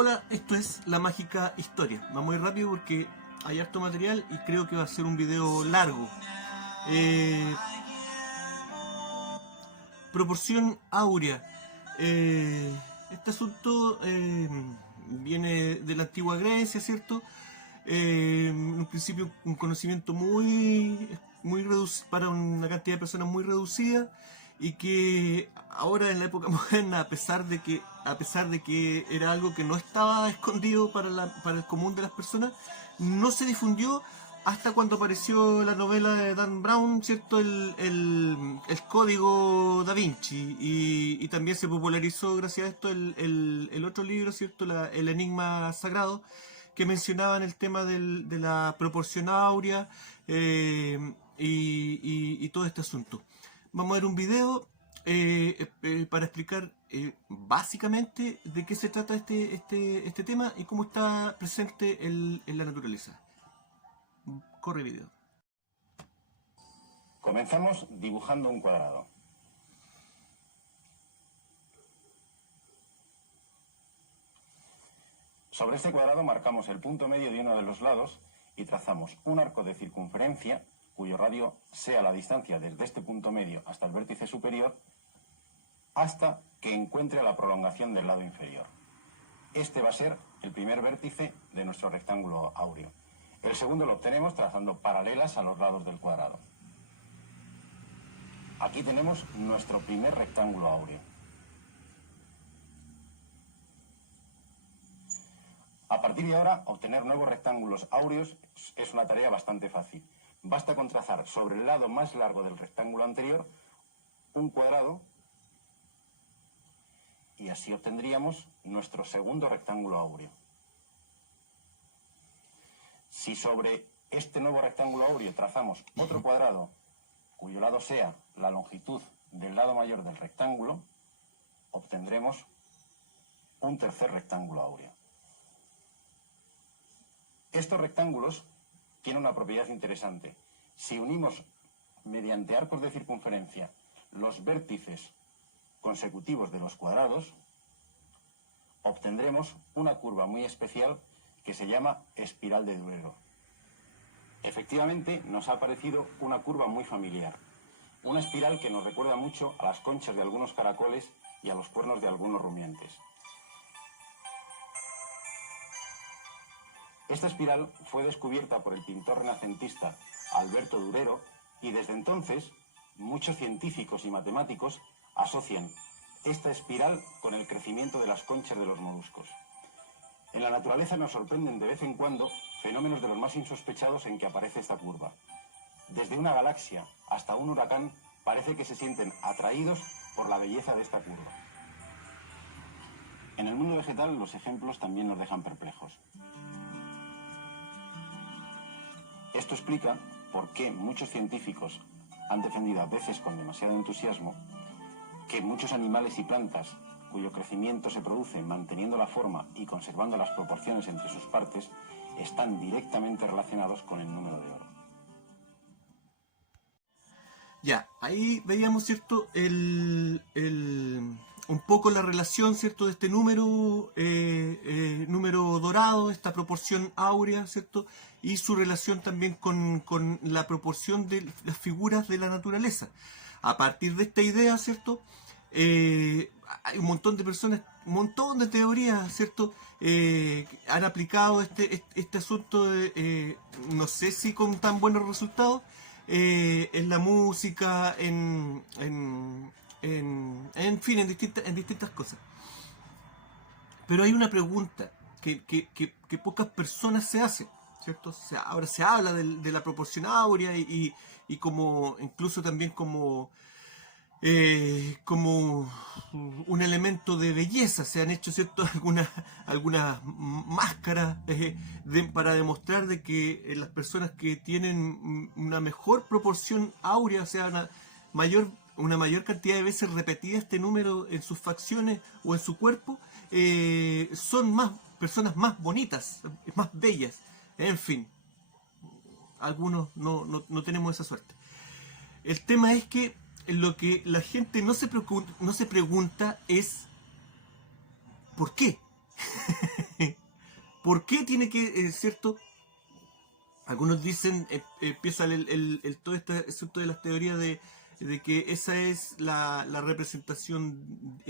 Hola, esto es La Mágica Historia. Va muy rápido porque hay harto material y creo que va a ser un video largo. Proporción áurea. Este asunto viene de la antigua Grecia, ¿cierto? En un principio un conocimiento muy reducido para una cantidad de personas muy reducida, y que ahora en la época moderna, a pesar de que era algo que no estaba escondido para el común de las personas, no se difundió hasta cuando apareció la novela de Dan Brown, ¿cierto? El código Da Vinci, y también se popularizó gracias a esto el otro libro, ¿cierto? El Enigma Sagrado, que mencionaban el tema de la proporción áurea y todo este asunto. Vamos a ver un video para explicar básicamente de qué se trata este tema y cómo está presente en la naturaleza. Corre video. Comenzamos dibujando un cuadrado. Sobre este cuadrado marcamos el punto medio de uno de los lados y trazamos un arco de circunferencia cuyo radio sea la distancia desde este punto medio hasta el vértice superior hasta que encuentre la prolongación del lado inferior. Este va a ser el primer vértice de nuestro rectángulo áureo. El segundo lo obtenemos trazando paralelas a los lados del cuadrado. Aquí tenemos nuestro primer rectángulo áureo. A partir de ahora, obtener nuevos rectángulos áureos es una tarea bastante fácil. Basta con trazar sobre el lado más largo del rectángulo anterior un cuadrado y así obtendríamos nuestro segundo rectángulo áureo. Si sobre este nuevo rectángulo áureo trazamos otro cuadrado cuyo lado sea la longitud del lado mayor del rectángulo, obtendremos un tercer rectángulo áureo. Estos rectángulos tienen una propiedad interesante. Si unimos mediante arcos de circunferencia los vértices consecutivos de los cuadrados, obtendremos una curva muy especial que se llama espiral de Durero. Efectivamente, nos ha parecido una curva muy familiar. Una espiral que nos recuerda mucho a las conchas de algunos caracoles y a los cuernos de algunos rumiantes. Esta espiral fue descubierta por el pintor renacentista Alberto Durero y desde entonces muchos científicos y matemáticos asocian esta espiral con el crecimiento de las conchas de los moluscos. En la naturaleza nos sorprenden de vez en cuando fenómenos de los más insospechados en que aparece esta curva. Desde una galaxia hasta un huracán parece que se sienten atraídos por la belleza de esta curva. En el mundo vegetal los ejemplos también nos dejan perplejos. Esto explica por qué muchos científicos han defendido a veces con demasiado entusiasmo que muchos animales y plantas cuyo crecimiento se produce manteniendo la forma y conservando las proporciones entre sus partes están directamente relacionados con el número de oro. Ya, ahí veíamos, ¿cierto? Un poco la relación, ¿cierto? De este número dorado, esta proporción áurea, ¿cierto? Y su relación también con la proporción de las figuras de la naturaleza. A partir de esta idea, ¿cierto? Hay un montón de personas, un montón de teorías, ¿cierto? Han aplicado este asunto, no sé si con tan buenos resultados, en la música, en fin, en distintas cosas. Pero hay una pregunta que pocas personas se hacen, ¿cierto? Ahora se habla de la proporción áurea y como incluso también como un elemento de belleza. Se han hecho, ¿cierto? algunas máscaras para demostrar de que las personas que tienen una mejor proporción áurea, o sea, una mayor cantidad de veces repetida este número en sus facciones o en su cuerpo, son personas más bonitas, más bellas. En fin, algunos no tenemos esa suerte. El tema es que lo que la gente no se pregunta es ¿por qué? ¿Por qué tiene que, cierto? Algunos dicen, empieza todo este asunto de las teorías de que esa es la representación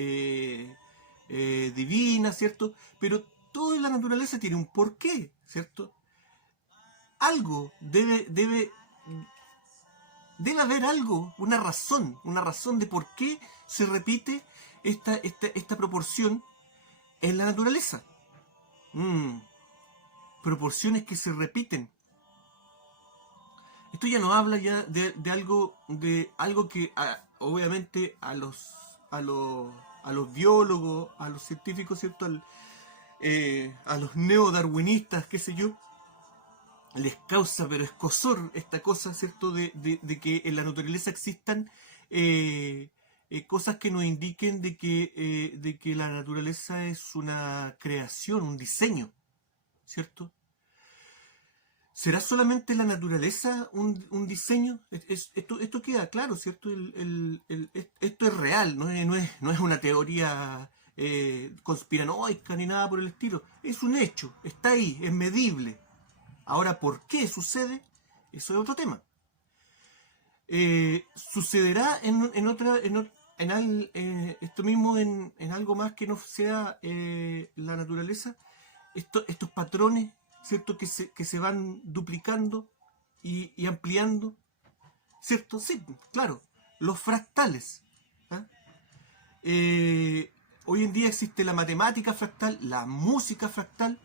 divina, ¿cierto? Pero todo en la naturaleza tiene un porqué, ¿cierto? Algo debe haber algo, una razón de por qué se repite esta proporción en la naturaleza. Proporciones que se repiten. Esto ya no habla ya de algo que obviamente a los biólogos, a los científicos, ¿cierto? A los neodarwinistas, qué sé yo, les causa pero escozor esta cosa, ¿cierto? De que en la naturaleza existan cosas que nos indiquen de que la naturaleza es una creación, un diseño, ¿cierto? ¿Será solamente la naturaleza un diseño? Esto queda claro, ¿cierto? Esto es real, no es una teoría conspiranoica ni nada por el estilo. Es un hecho, está ahí, es medible. Ahora, ¿por qué sucede? Eso es otro tema. ¿Sucederá esto mismo en algo más que no sea la naturaleza? Estos patrones, ¿cierto? Que se van duplicando y ampliando, ¿cierto? Sí, claro, los fractales. ¿Ah? Hoy en día existe la matemática fractal, la música fractal,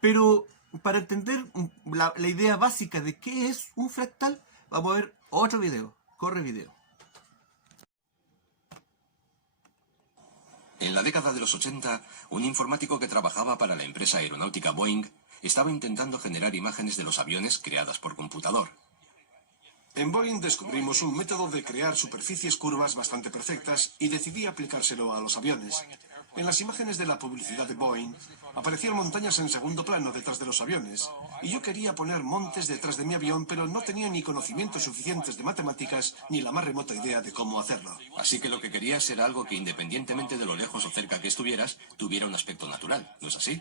pero para entender la idea básica de qué es un fractal, vamos a ver otro video. Corre video. En la década de los 80, un informático que trabajaba para la empresa aeronáutica Boeing estaba intentando generar imágenes de los aviones creadas por computador. En Boeing descubrimos un método de crear superficies curvas bastante perfectas y decidí aplicárselo a los aviones. En las imágenes de la publicidad de Boeing aparecían montañas en segundo plano detrás de los aviones, y yo quería poner montes detrás de mi avión, pero no tenía ni conocimientos suficientes de matemáticas ni la más remota idea de cómo hacerlo. Así que lo que querías era algo que, independientemente de lo lejos o cerca que estuvieras, tuviera un aspecto natural, ¿no es así?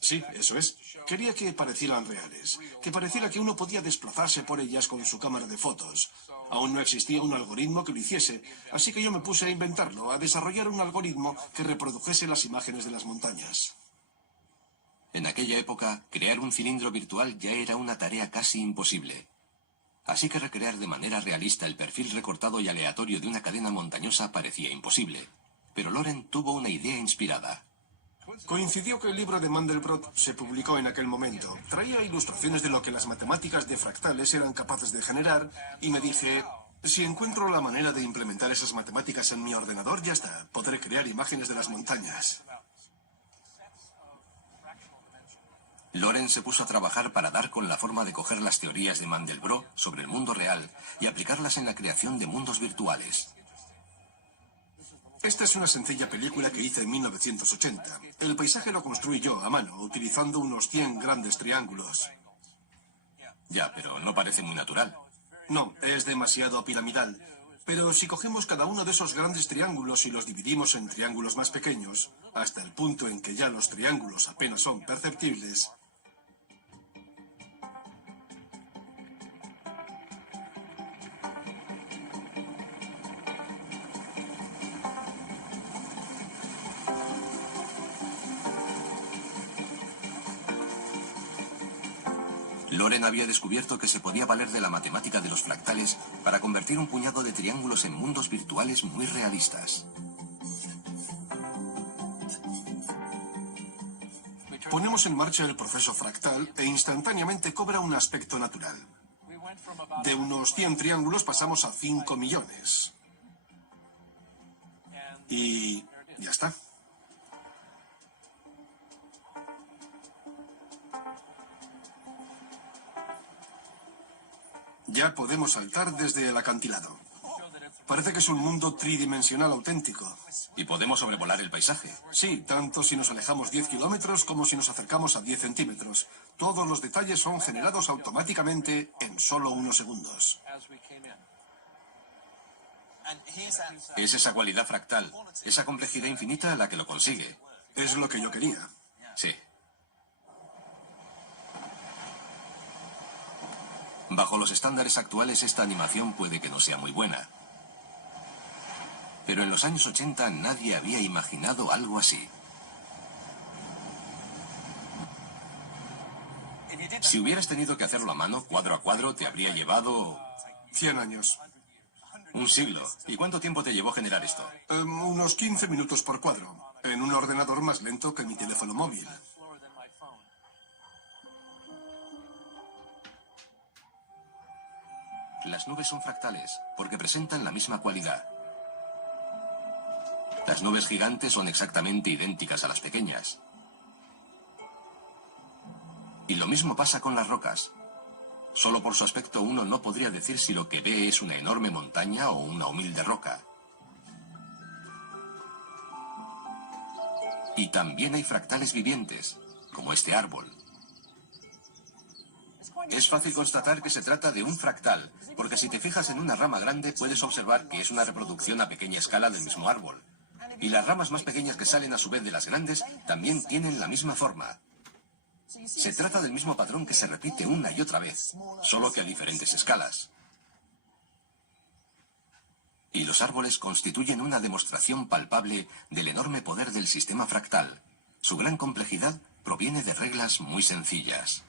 Sí, eso es. Quería que parecieran reales, que pareciera que uno podía desplazarse por ellas con su cámara de fotos. Aún no existía un algoritmo que lo hiciese, así que yo me puse a inventarlo, a desarrollar un algoritmo que reprodujese las imágenes de las montañas. En aquella época, crear un cilindro virtual ya era una tarea casi imposible. Así que recrear de manera realista el perfil recortado y aleatorio de una cadena montañosa parecía imposible. Pero Loren tuvo una idea inspirada. Coincidió que el libro de Mandelbrot se publicó en aquel momento. Traía ilustraciones de lo que las matemáticas de fractales eran capaces de generar, y me dije, si encuentro la manera de implementar esas matemáticas en mi ordenador, ya está, podré crear imágenes de las montañas. Loren se puso a trabajar para dar con la forma de coger las teorías de Mandelbrot sobre el mundo real y aplicarlas en la creación de mundos virtuales. Esta es una sencilla película que hice en 1980. El paisaje lo construí yo, a mano, utilizando unos 100 grandes triángulos. Ya, pero no parece muy natural. No, es demasiado piramidal. Pero si cogemos cada uno de esos grandes triángulos y los dividimos en triángulos más pequeños, hasta el punto en que ya los triángulos apenas son perceptibles... Loren había descubierto que se podía valer de la matemática de los fractales para convertir un puñado de triángulos en mundos virtuales muy realistas. Ponemos en marcha el proceso fractal e instantáneamente cobra un aspecto natural. De unos 100 triángulos pasamos a 5 millones. Y ya está. Ya podemos saltar desde el acantilado. Parece que es un mundo tridimensional auténtico. Y podemos sobrevolar el paisaje. Sí, tanto si nos alejamos 10 kilómetros como si nos acercamos a 10 centímetros. Todos los detalles son generados automáticamente en solo unos segundos. Es esa cualidad fractal, esa complejidad infinita la que lo consigue. Es lo que yo quería. Sí. Bajo los estándares actuales esta animación puede que no sea muy buena. Pero en los años 80 nadie había imaginado algo así. Si hubieras tenido que hacerlo a mano, cuadro a cuadro, te habría llevado 100 años. un siglo. ¿Y cuánto tiempo te llevó generar esto? Unos 15 minutos por cuadro. En un ordenador más lento que mi teléfono móvil. Las nubes son fractales, porque presentan la misma cualidad. Las nubes gigantes son exactamente idénticas a las pequeñas. Y lo mismo pasa con las rocas. Solo por su aspecto uno no podría decir si lo que ve es una enorme montaña o una humilde roca. Y también hay fractales vivientes, como este árbol. Es fácil constatar que se trata de un fractal, porque si te fijas en una rama grande puedes observar que es una reproducción a pequeña escala del mismo árbol. Y las ramas más pequeñas que salen a su vez de las grandes también tienen la misma forma. Se trata del mismo patrón que se repite una y otra vez, solo que a diferentes escalas. Y los árboles constituyen una demostración palpable del enorme poder del sistema fractal. Su gran complejidad proviene de reglas muy sencillas.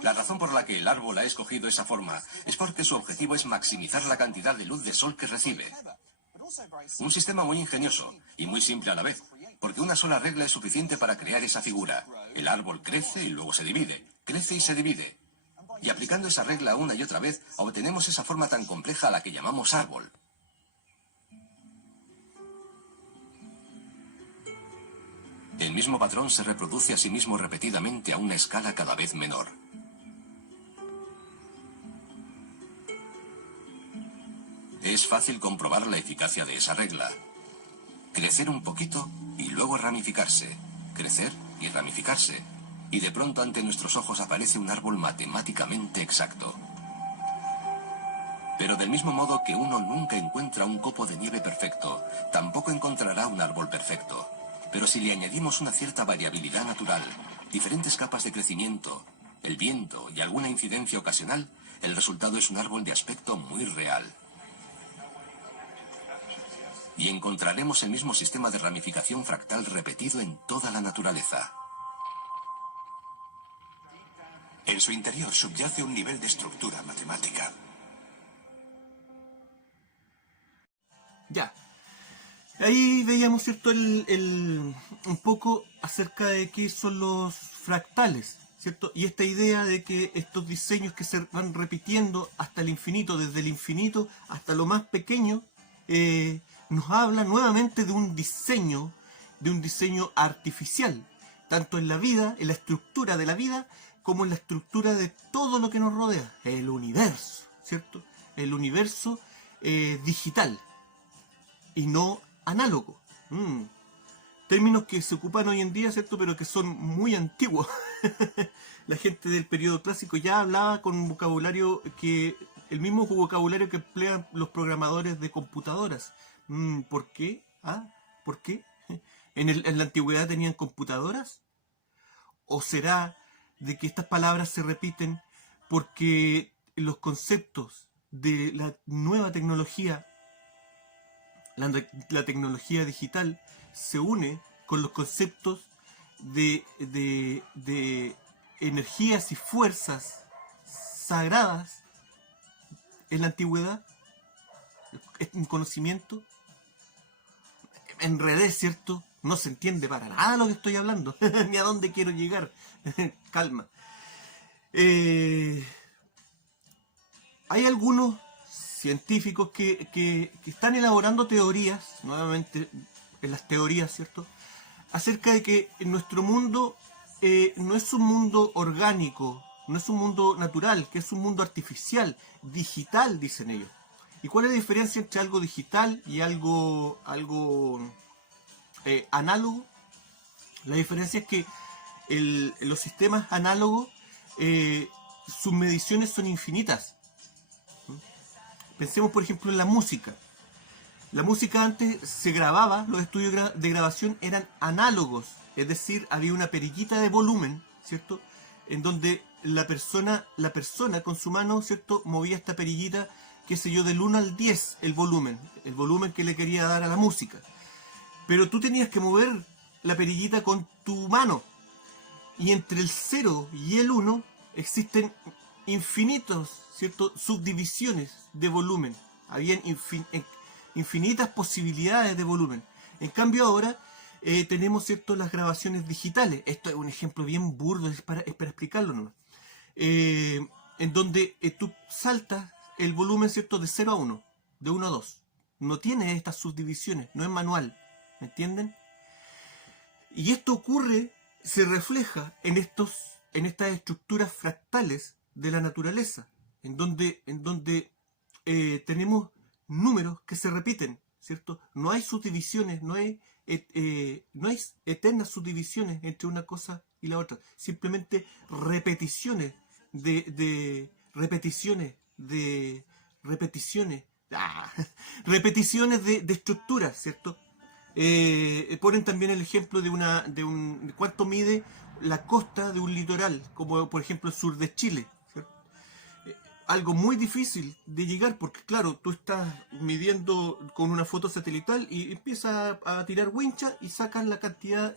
La razón por la que el árbol ha escogido esa forma es porque su objetivo es maximizar la cantidad de luz de sol que recibe. Un sistema muy ingenioso y muy simple a la vez, porque una sola regla es suficiente para crear esa figura. El árbol crece y luego se divide, crece y se divide. Y aplicando esa regla una y otra vez, obtenemos esa forma tan compleja a la que llamamos árbol. El mismo patrón se reproduce a sí mismo repetidamente a una escala cada vez menor. Es fácil comprobar la eficacia de esa regla. Crecer un poquito y luego ramificarse. Crecer y ramificarse. Y de pronto ante nuestros ojos aparece un árbol matemáticamente exacto. Pero del mismo modo que uno nunca encuentra un copo de nieve perfecto, tampoco encontrará un árbol perfecto. Pero si le añadimos una cierta variabilidad natural, diferentes capas de crecimiento, el viento y alguna incidencia ocasional, el resultado es un árbol de aspecto muy real. Y encontraremos el mismo sistema de ramificación fractal repetido en toda la naturaleza. En su interior subyace un nivel de estructura matemática. Ya. Ahí veíamos, ¿cierto?, un poco acerca de qué son los fractales, ¿cierto? Y esta idea de que estos diseños que se van repitiendo hasta el infinito, desde el infinito hasta lo más pequeño, nos habla nuevamente de un diseño artificial, tanto en la vida, en la estructura de la vida, como en la estructura de todo lo que nos rodea, el universo, ¿cierto? El universo digital y no análogo. Términos que se ocupan hoy en día, ¿cierto? Pero que son muy antiguos. La gente del periodo clásico ya hablaba con un vocabulario el mismo vocabulario que emplean los programadores de computadoras. ¿Por qué? ¿Por qué? ¿En la antigüedad tenían computadoras? ¿O será de que estas palabras se repiten porque los conceptos de la nueva tecnología, la tecnología digital, se une con los conceptos de energías y fuerzas sagradas en la antigüedad? ¿Es un conocimiento? Enredé, ¿cierto? No se entiende para nada lo que estoy hablando, ni a dónde quiero llegar. Calma. Hay algunos científicos que están elaborando teorías, nuevamente en las teorías, ¿cierto?, acerca de que nuestro mundo no es un mundo orgánico, no es un mundo natural, que es un mundo artificial, digital, dicen ellos. ¿Y cuál es la diferencia entre algo digital y algo análogo? La diferencia es que los sistemas análogos, sus mediciones son infinitas. Pensemos, por ejemplo, en la música. La música antes se grababa, los estudios de grabación eran análogos, es decir, había una perillita de volumen, ¿cierto?, en donde la persona con su mano, ¿cierto?, movía esta perillita, qué sé yo, del 1 al 10 el volumen que le quería dar a la música. Pero tú tenías que mover la perillita con tu mano. Y entre el 0 y el 1 existen infinitos, ¿cierto?, subdivisiones de volumen. Habían infinitas posibilidades de volumen. En cambio ahora tenemos, ¿cierto?, las grabaciones digitales. Esto es un ejemplo bien burdo, es para explicarlo nomás. En donde tú saltas el volumen, ¿cierto?, de 0 a 1, de 1 a 2. No tiene estas subdivisiones, no es manual. ¿Me entienden? Y esto ocurre, se refleja en estas estructuras fractales de la naturaleza, en donde tenemos números que se repiten, ¿cierto? No hay subdivisiones, no hay eternas subdivisiones entre una cosa y la otra, simplemente repeticiones repeticiones de estructuras, ¿cierto? Ponen también el ejemplo de cuánto mide la costa de un litoral, como por ejemplo el sur de Chile, ¿cierto? Algo muy difícil de llegar, porque claro, tú estás midiendo con una foto satelital y empiezas a tirar wincha y sacas la cantidad,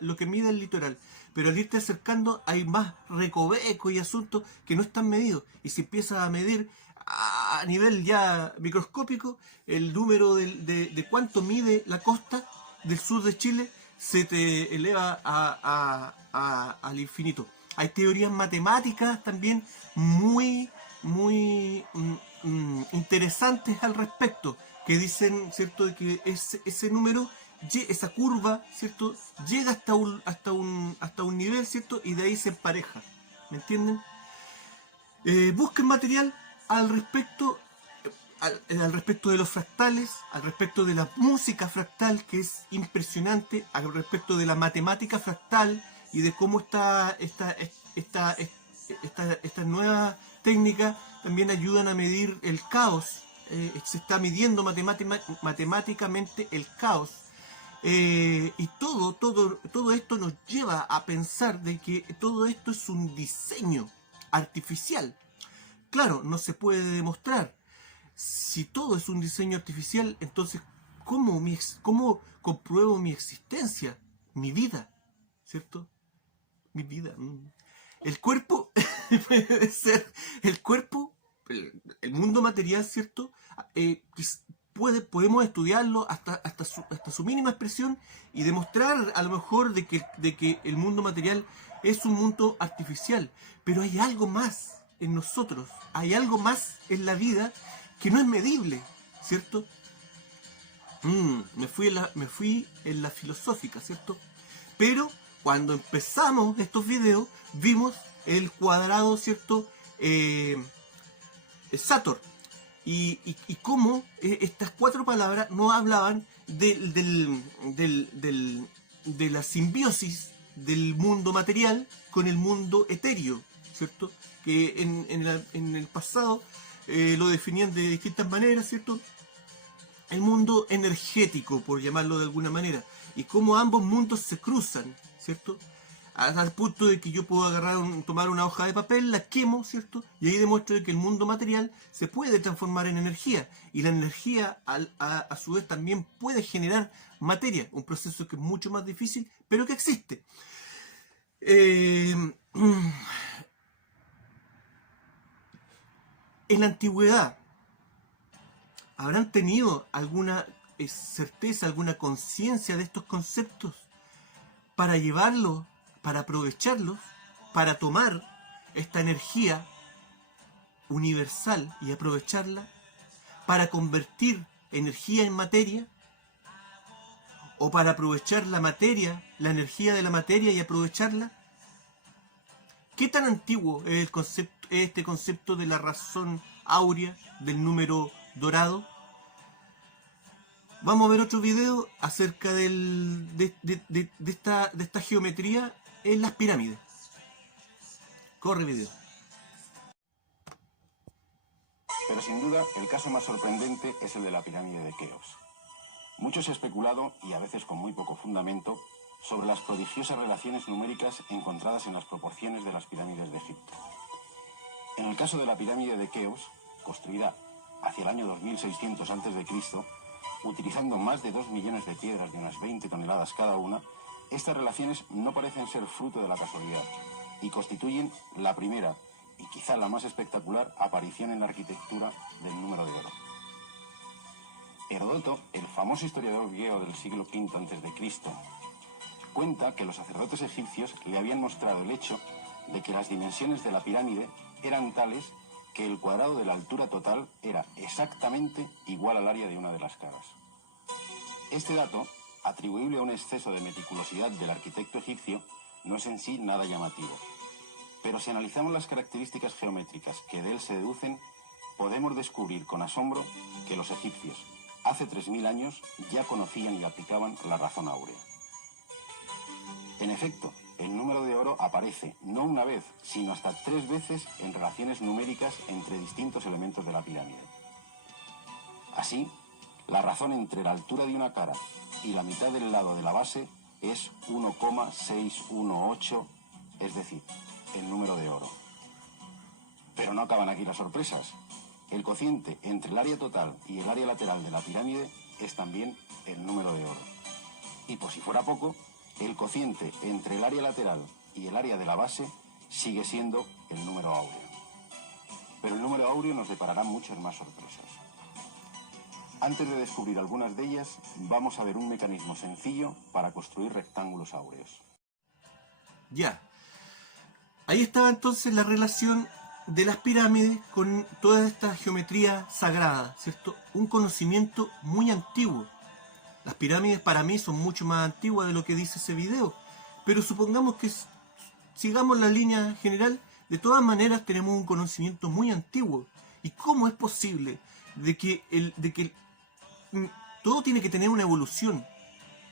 lo que mide el litoral. Pero al irte acercando hay más recovecos y asuntos que no están medidos. Y si empiezas a medir a nivel ya microscópico, el número de cuánto mide la costa del sur de Chile se te eleva al infinito. Hay teorías matemáticas también muy interesantes al respecto, que dicen, ¿cierto?, de que ese número, esa curva, ¿cierto?, llega hasta un nivel, ¿cierto?, y de ahí se empareja. ¿Me entienden? Busquen material al respecto de los fractales, al respecto de la música fractal, que es impresionante, al respecto de la matemática fractal y de cómo esta nueva técnica también ayudan a medir el caos. Se está midiendo matemáticamente el caos. Y todo esto nos lleva a pensar de que todo esto es un diseño artificial. Claro, no se puede demostrar. Si todo es un diseño artificial, entonces ¿cómo compruebo mi existencia? Mi vida, ¿cierto? Mi vida. El cuerpo puede ser el cuerpo, el mundo material, ¿cierto? Podemos estudiarlo hasta su mínima expresión y demostrar a lo mejor de que el mundo material es un mundo artificial, pero hay algo más en nosotros, hay algo más en la vida que no es medible, ¿cierto? Me fui en la filosófica, ¿cierto? Pero cuando empezamos estos videos, vimos el cuadrado, ¿cierto? Sator. Y cómo estas 4 palabras nos hablaban de la simbiosis del mundo material con el mundo etéreo, ¿cierto? Que en el pasado lo definían de distintas maneras, ¿cierto? El mundo energético, por llamarlo de alguna manera, y cómo ambos mundos se cruzan, ¿cierto? Al punto de que yo puedo tomar una hoja de papel, la quemo, ¿cierto? Y ahí demuestro que el mundo material se puede transformar en energía, y la energía a su vez también puede generar materia, un proceso que es mucho más difícil, pero que existe. En la antigüedad, ¿habrán tenido alguna certeza, alguna conciencia de estos conceptos para llevarlos, para aprovecharlos, para tomar esta energía universal y aprovecharla, para convertir energía en materia, o para aprovechar la materia, la energía de la materia y aprovecharla? ¿Qué tan antiguo es este concepto de la razón áurea, del número dorado? Vamos a ver otro video acerca de esta geometría en las pirámides. Corre video. Pero sin duda, el caso más sorprendente es el de la pirámide de Keops. Mucho se ha especulado, y a veces con muy poco fundamento, sobre las prodigiosas relaciones numéricas encontradas en las proporciones de las pirámides de Egipto. En el caso de la pirámide de Keops, construida hacia el año 2600 a.C., utilizando más de 2 millones de piedras de unas 20 toneladas cada una, estas relaciones no parecen ser fruto de la casualidad y constituyen la primera, y quizá la más espectacular, aparición en la arquitectura del número de oro. Heródoto, el famoso historiador griego del siglo V a.C., cuenta que los sacerdotes egipcios le habían mostrado el hecho de que las dimensiones de la pirámide eran tales que el cuadrado de la altura total era exactamente igual al área de una de las caras. Este dato, atribuible a un exceso de meticulosidad del arquitecto egipcio, no es en sí nada llamativo. Pero si analizamos las características geométricas que de él se deducen, podemos descubrir con asombro que los egipcios, hace 3000 años, ya conocían y aplicaban la razón áurea. En efecto, el número de oro aparece no una vez, sino hasta 3 veces en relaciones numéricas entre distintos elementos de la pirámide. Así, la razón entre la altura de una cara y la mitad del lado de la base es 1,618, es decir, el número de oro. Pero no acaban aquí las sorpresas. El cociente entre el área total y el área lateral de la pirámide es también el número de oro. Y por si fuera poco, el cociente entre el área lateral y el área de la base sigue siendo el número áureo. Pero el número áureo nos deparará muchas más sorpresas. Antes de descubrir algunas de ellas, vamos a ver un mecanismo sencillo para construir rectángulos áureos. Ya. Ahí estaba entonces la relación de las pirámides con toda esta geometría sagrada, ¿cierto? Un conocimiento muy antiguo. Las pirámides para mí son mucho más antiguas de lo que dice ese video, pero supongamos que sigamos la línea general, de todas maneras tenemos un conocimiento muy antiguo. ¿Y cómo es posible de que todo tiene que tener una evolución?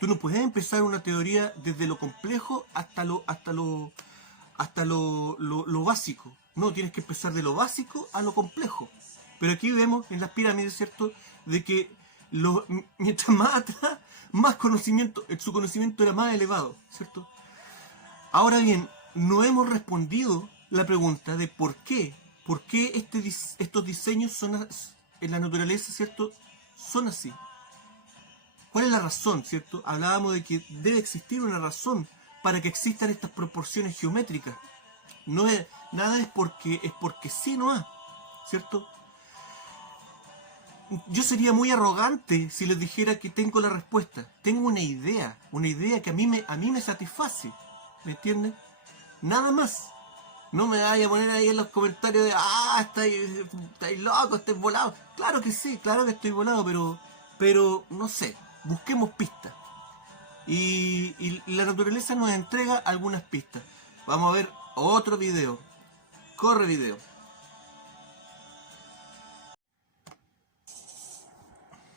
Tú no puedes empezar una teoría desde lo complejo hasta lo básico. No, tienes que empezar de lo básico a lo complejo. Pero aquí vemos en las pirámides, ¿cierto?, de que mientras más atrás, más conocimiento, su conocimiento era más elevado, ¿cierto? Ahora bien, no hemos respondido la pregunta de por qué estos diseños en la naturaleza, ¿cierto?, son así. ¿Cuál es la razón, cierto? Hablábamos de que debe existir una razón para que existan estas proporciones geométricas. Nada es porque sí no hay, ¿cierto? Yo sería muy arrogante si les dijera que tengo la respuesta. Tengo una idea que a mí me satisface, ¿me entienden? Nada más. No me vaya a poner ahí en los comentarios de estáis loco, estáis volado. Claro que sí, claro que estoy volado, pero no sé, busquemos pistas. Y la naturaleza nos entrega algunas pistas. Vamos a ver otro video. Corre video.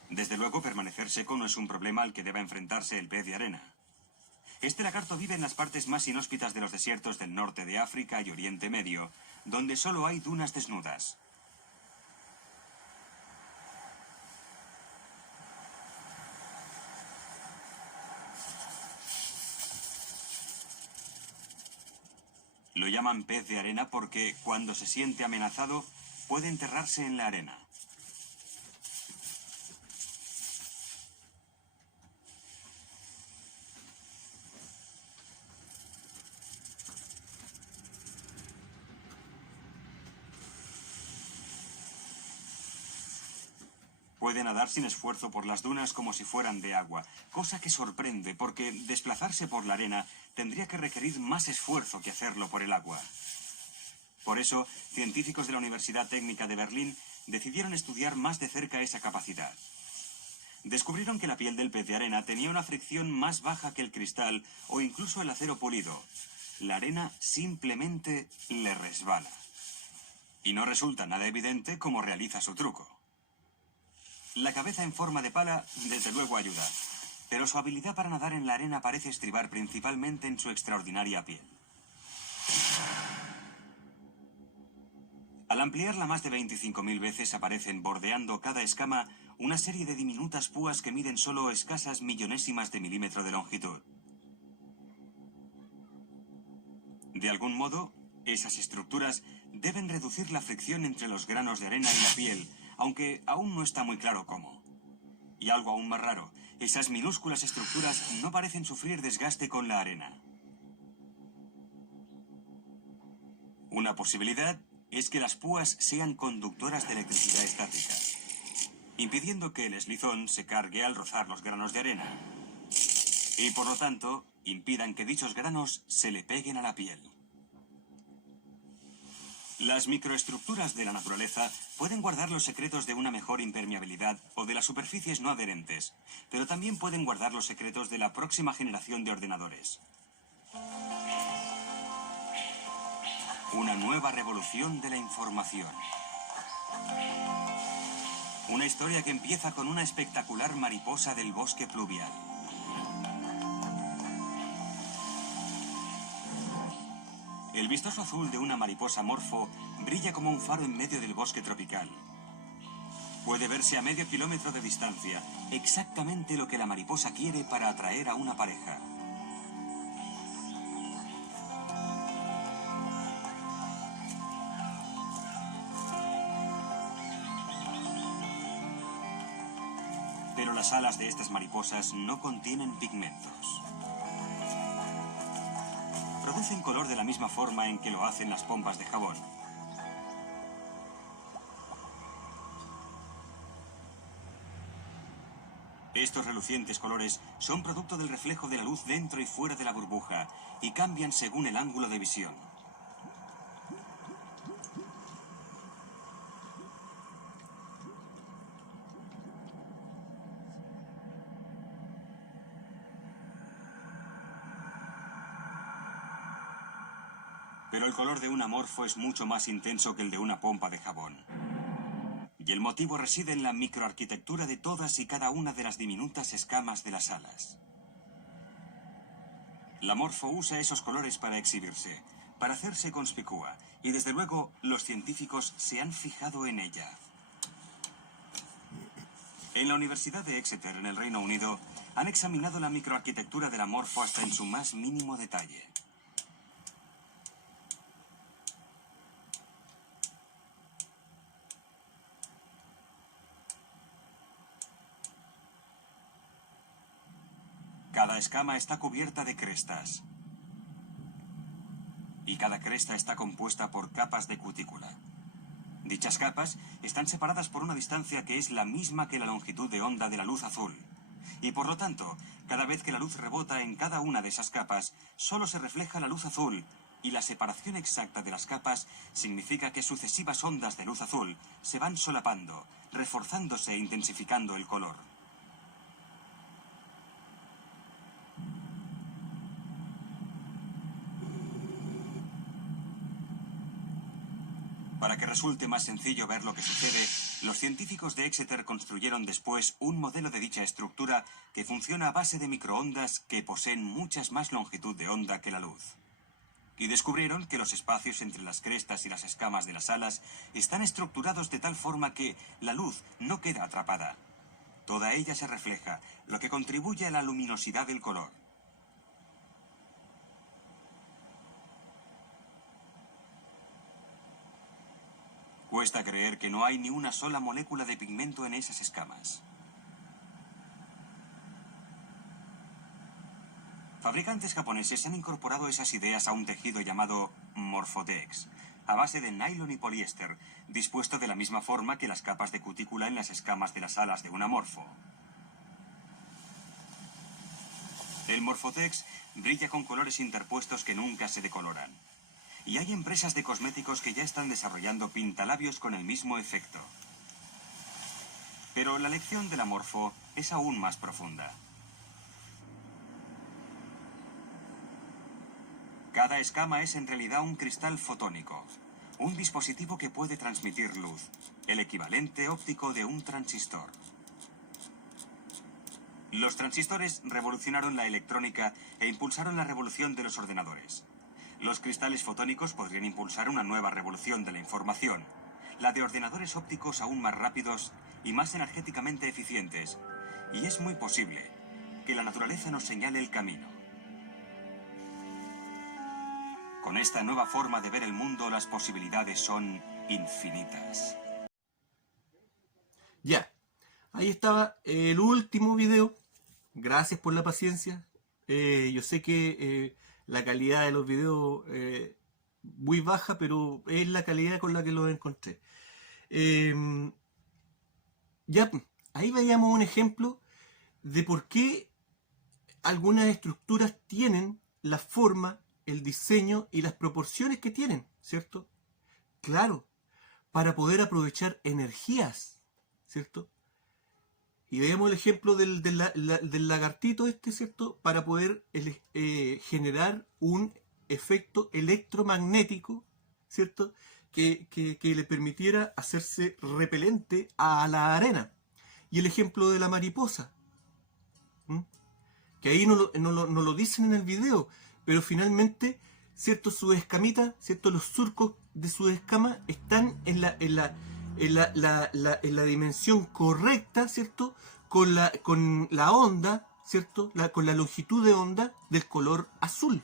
Desde luego, permanecer seco no es un problema al que deba enfrentarse el pez de arena. Este lagarto vive en las partes más inhóspitas de los desiertos del norte de África y Oriente Medio, donde solo hay dunas desnudas. Lo llaman pez de arena porque, cuando se siente amenazado, puede enterrarse en la arena. Puede nadar sin esfuerzo por las dunas como si fueran de agua, cosa que sorprende porque desplazarse por la arena tendría que requerir más esfuerzo que hacerlo por el agua. Por eso, científicos de la Universidad Técnica de Berlín decidieron estudiar más de cerca esa capacidad. Descubrieron que la piel del pez de arena tenía una fricción más baja que el cristal o incluso el acero pulido. La arena simplemente le resbala. Y no resulta nada evidente cómo realiza su truco. La cabeza en forma de pala, desde luego, ayuda. Pero su habilidad para nadar en la arena parece estribar principalmente en su extraordinaria piel. Al ampliarla más de 25.000 veces aparecen, bordeando cada escama, una serie de diminutas púas que miden solo escasas millonésimas de milímetro de longitud. De algún modo, esas estructuras deben reducir la fricción entre los granos de arena y la piel, aunque aún no está muy claro cómo. Y algo aún más raro, esas minúsculas estructuras no parecen sufrir desgaste con la arena. Una posibilidad es que las púas sean conductoras de electricidad estática, impidiendo que el eslizón se cargue al rozar los granos de arena. Y por lo tanto, impidan que dichos granos se le peguen a la piel. Las microestructuras de la naturaleza pueden guardar los secretos de una mejor impermeabilidad o de las superficies no adherentes, pero también pueden guardar los secretos de la próxima generación de ordenadores. Una nueva revolución de la información. Una historia que empieza con una espectacular mariposa del bosque pluvial. El vistoso azul de una mariposa morfo brilla como un faro en medio del bosque tropical. Puede verse a medio kilómetro de distancia, exactamente lo que la mariposa quiere para atraer a una pareja. Pero las alas de estas mariposas no contienen pigmentos. Producen color de la misma forma en que lo hacen las pompas de jabón. Estos relucientes colores son producto del reflejo de la luz dentro y fuera de la burbuja y cambian según el ángulo de visión. Pero el color de un amorfo es mucho más intenso que el de una pompa de jabón. Y el motivo reside en la microarquitectura de todas y cada una de las diminutas escamas de las alas. La morfo usa esos colores para exhibirse, para hacerse conspicua, y desde luego los científicos se han fijado en ella. En la Universidad de Exeter, en el Reino Unido, han examinado la microarquitectura de la morfo hasta en su más mínimo detalle. Cada escama está cubierta de crestas. Y cada cresta está compuesta por capas de cutícula. Dichas capas están separadas por una distancia que es la misma que la longitud de onda de la luz azul. Y por lo tanto, cada vez que la luz rebota en cada una de esas capas, solo se refleja la luz azul, y la separación exacta de las capas significa que sucesivas ondas de luz azul se van solapando, reforzándose e intensificando el color. Para que resulte más sencillo ver lo que sucede, los científicos de Exeter construyeron después un modelo de dicha estructura que funciona a base de microondas que poseen muchas más longitud de onda que la luz. Y descubrieron que los espacios entre las crestas y las escamas de las alas están estructurados de tal forma que la luz no queda atrapada. Toda ella se refleja, lo que contribuye a la luminosidad del color. Cuesta creer que no hay ni una sola molécula de pigmento en esas escamas. Fabricantes japoneses han incorporado esas ideas a un tejido llamado Morphotex, a base de nylon y poliéster, dispuesto de la misma forma que las capas de cutícula en las escamas de las alas de un amorfo. El Morphotex brilla con colores interpuestos que nunca se decoloran. Y hay empresas de cosméticos que ya están desarrollando pintalabios con el mismo efecto. Pero la lección del amorfo es aún más profunda. Cada escama es en realidad un cristal fotónico, un dispositivo que puede transmitir luz, el equivalente óptico de un transistor. Los transistores revolucionaron la electrónica e impulsaron la revolución de los ordenadores. Los cristales fotónicos podrían impulsar una nueva revolución de la información, la de ordenadores ópticos aún más rápidos y más energéticamente eficientes. Y es muy posible que la naturaleza nos señale el camino. Con esta nueva forma de ver el mundo, las posibilidades son infinitas. Ya, ahí estaba el último video. Gracias por la paciencia. Yo sé que la calidad de los videos muy baja, pero es la calidad con la que los encontré. Ya, ahí veíamos un ejemplo de por qué algunas estructuras tienen la forma, el diseño y las proporciones que tienen, ¿cierto? Claro, para poder aprovechar energías, ¿cierto? Y veamos el ejemplo del lagartito este, ¿cierto? Para poder generar un efecto electromagnético, ¿cierto? Que le permitiera hacerse repelente a la arena. Y el ejemplo de la mariposa, que ahí no lo dicen en el video, pero finalmente, ¿cierto? Sus escamitas, ¿cierto? Los surcos de sus escamas están en la dimensión correcta, ¿cierto? Con la onda, ¿cierto? Con la longitud de onda del color azul.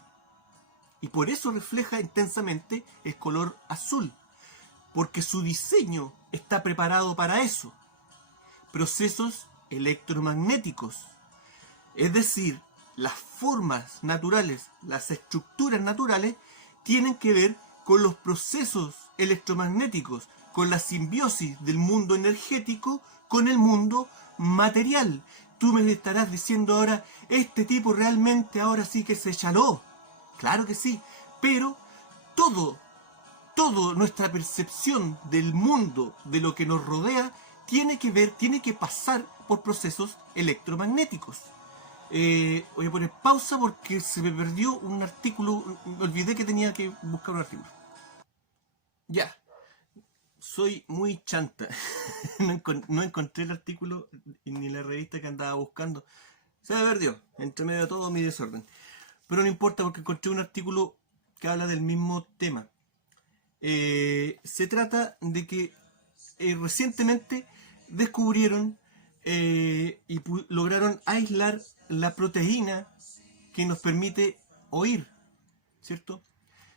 Y por eso refleja intensamente el color azul. Porque su diseño está preparado para eso. Procesos electromagnéticos. Es decir, las formas naturales, las estructuras naturales, tienen que ver con los procesos electromagnéticos, con la simbiosis del mundo energético con el mundo material. Tú me estarás diciendo ahora, este tipo realmente ahora sí que se chaló. Claro que sí, pero todo nuestra percepción del mundo, de lo que nos rodea, tiene que pasar por procesos electromagnéticos. Voy a poner pausa porque se me perdió un artículo, me olvidé que tenía que buscar un artículo. Ya, soy muy chanta. No encontré el artículo ni la revista que andaba buscando. Se me perdió, entre medio de todo mi desorden. Pero no importa porque encontré un artículo que habla del mismo tema. Se trata de que recientemente descubrieron y lograron aislar la proteína que nos permite oír, ¿cierto?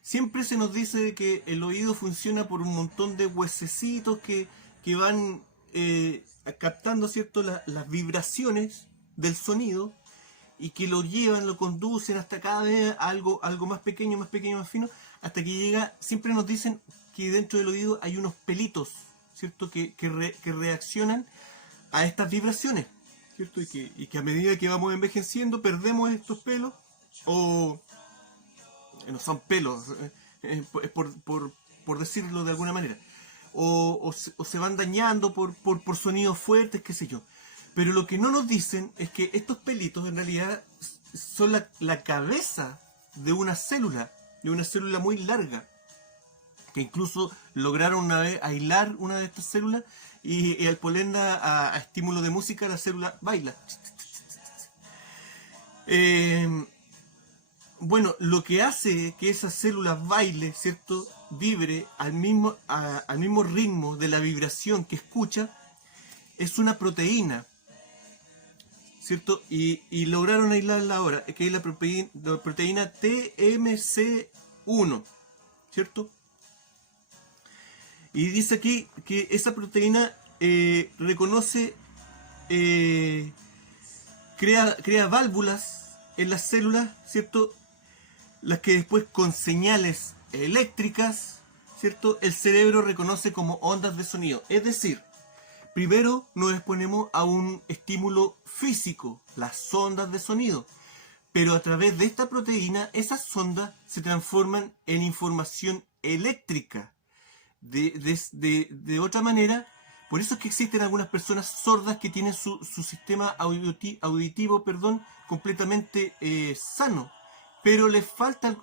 Siempre se nos dice de que el oído funciona por un montón de huesecitos que van captando, ¿cierto? Las vibraciones del sonido y que lo llevan, lo conducen hasta cada vez a algo más pequeño, más fino, hasta que llega, siempre nos dicen que dentro del oído hay unos pelitos, ¿cierto? Que reaccionan a estas vibraciones, ¿cierto? Y que a medida que vamos envejeciendo perdemos estos pelos, o no son pelos, por decirlo de alguna manera, o se van dañando por sonidos fuertes, qué sé yo. Pero lo que no nos dicen es que estos pelitos en realidad son la cabeza de una célula muy larga, que incluso lograron una vez aislar una de estas células y al ponerla a estímulo de música, la célula baila. Bueno, lo que hace que esa célula baile, ¿cierto? Vibre al mismo ritmo de la vibración que escucha, es una proteína, ¿cierto? Y lograron aislarla ahora, que es la proteína TMC1, ¿cierto? Y dice aquí que esa proteína reconoce, crea válvulas en las células, ¿cierto? Las que después con señales eléctricas, ¿cierto? El cerebro reconoce como ondas de sonido. Es decir, primero nos exponemos a un estímulo físico, las ondas de sonido. Pero a través de esta proteína, esas ondas se transforman en información eléctrica. De otra manera, por eso es que existen algunas personas sordas que tienen su sistema auditivo, completamente sano. Pero les falta,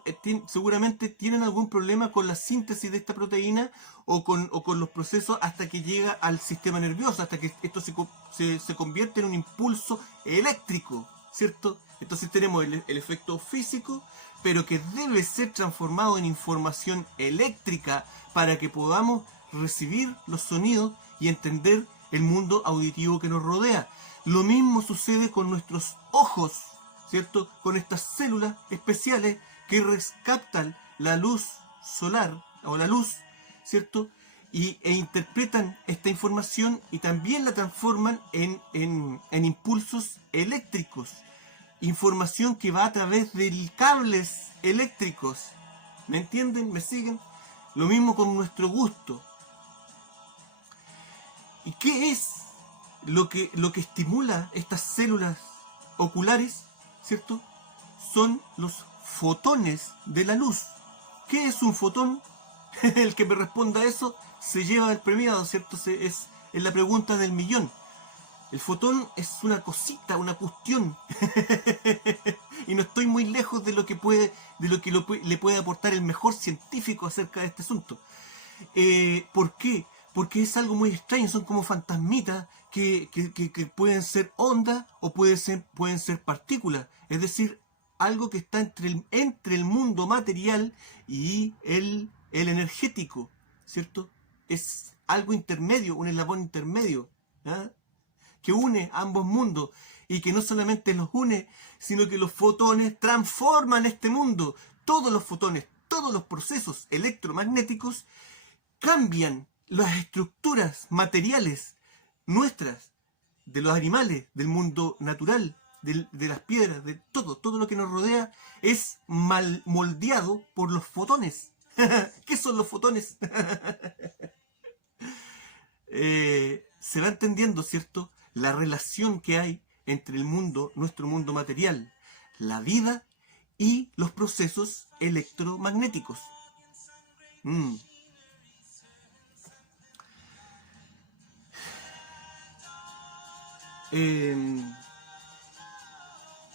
seguramente tienen algún problema con la síntesis de esta proteína o con los procesos hasta que llega al sistema nervioso, hasta que esto se convierte en un impulso eléctrico, ¿cierto? Entonces tenemos el efecto físico, pero que debe ser transformado en información eléctrica para que podamos recibir los sonidos y entender el mundo auditivo que nos rodea. Lo mismo sucede con nuestros ojos, ¿cierto? Con estas células especiales que captan la luz solar o la luz, ¿cierto? E interpretan esta información y también la transforman en impulsos eléctricos. Información que va a través de cables eléctricos. ¿Me entienden? ¿Me siguen? Lo mismo con nuestro gusto. ¿Y qué es lo que estimula estas células oculares? ¿Cierto? Son los fotones de la luz. ¿Qué es un fotón? El que me responda eso se lleva el premiado, ¿cierto? Es la pregunta del millón. El fotón es una cosita, una cuestión. Y no estoy muy lejos de lo que le puede aportar el mejor científico acerca de este asunto. ¿Por qué? Porque es algo muy extraño, son como fantasmitas que pueden ser ondas o pueden ser partículas. Es decir, algo que está entre el mundo material y el energético, ¿cierto? Es algo intermedio, un eslabón intermedio, ¿ah? Que une ambos mundos y que no solamente los une, sino que los fotones transforman este mundo. Todos los fotones, todos los procesos electromagnéticos cambian las estructuras materiales nuestras, de los animales, del mundo natural, de las piedras, de todo lo que nos rodea es mal moldeado por los fotones. ¿Qué son los fotones? Se va entendiendo, ¿cierto?, la relación que hay entre el mundo, nuestro mundo material, la vida y los procesos electromagnéticos.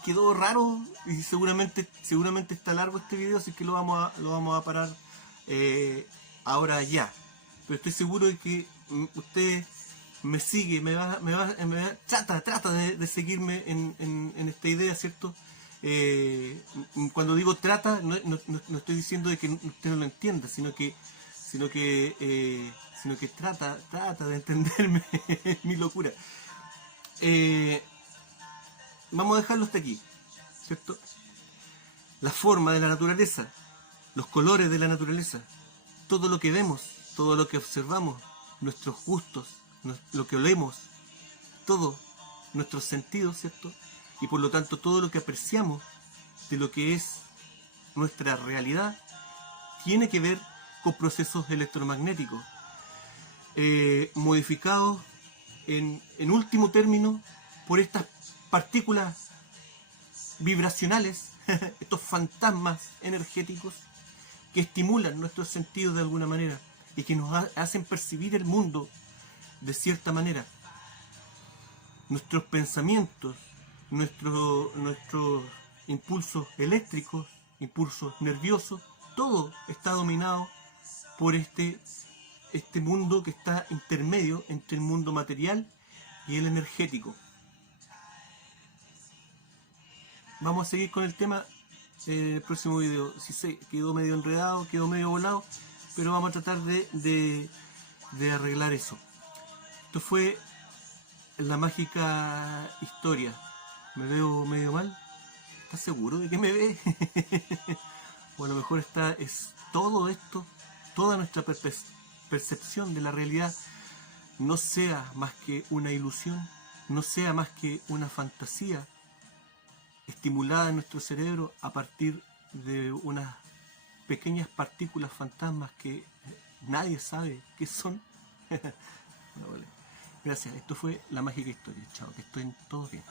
Quedó raro y seguramente está largo este video, así que lo vamos a parar ahora ya. Pero estoy seguro de que usted me sigue, trata de seguirme en esta idea, ¿cierto? Cuando digo trata, no estoy diciendo de que usted no lo entienda, sino que trata de entenderme mi locura. Vamos a dejarlo hasta aquí, ¿cierto? La forma de la naturaleza, los colores de la naturaleza, todo lo que vemos, todo lo que observamos, nuestros gustos, lo que olemos, todo, nuestros sentidos, ¿cierto? Y por lo tanto todo lo que apreciamos de lo que es nuestra realidad tiene que ver con procesos electromagnéticos, modificados en último término por estas partículas vibracionales, estos fantasmas energéticos que estimulan nuestros sentidos de alguna manera y que nos hacen percibir el mundo de cierta manera. Nuestros pensamientos, nuestros impulsos eléctricos, impulsos nerviosos, todo está dominado por este mundo que está intermedio entre el mundo material y el energético. Vamos a seguir con el tema en el próximo video. Si se quedó medio enredado, quedó medio volado, pero vamos a tratar de arreglar eso. Esto fue la mágica historia. ¿Me veo medio mal? ¿Estás seguro de que me ve? O a lo mejor es todo esto, toda nuestra percepción de la realidad no sea más que una ilusión, no sea más que una fantasía estimulada en nuestro cerebro a partir de unas pequeñas partículas fantasmas que nadie sabe qué son. Bueno, vale. Gracias, esto fue la mágica historia. Chao, que estén todos bien.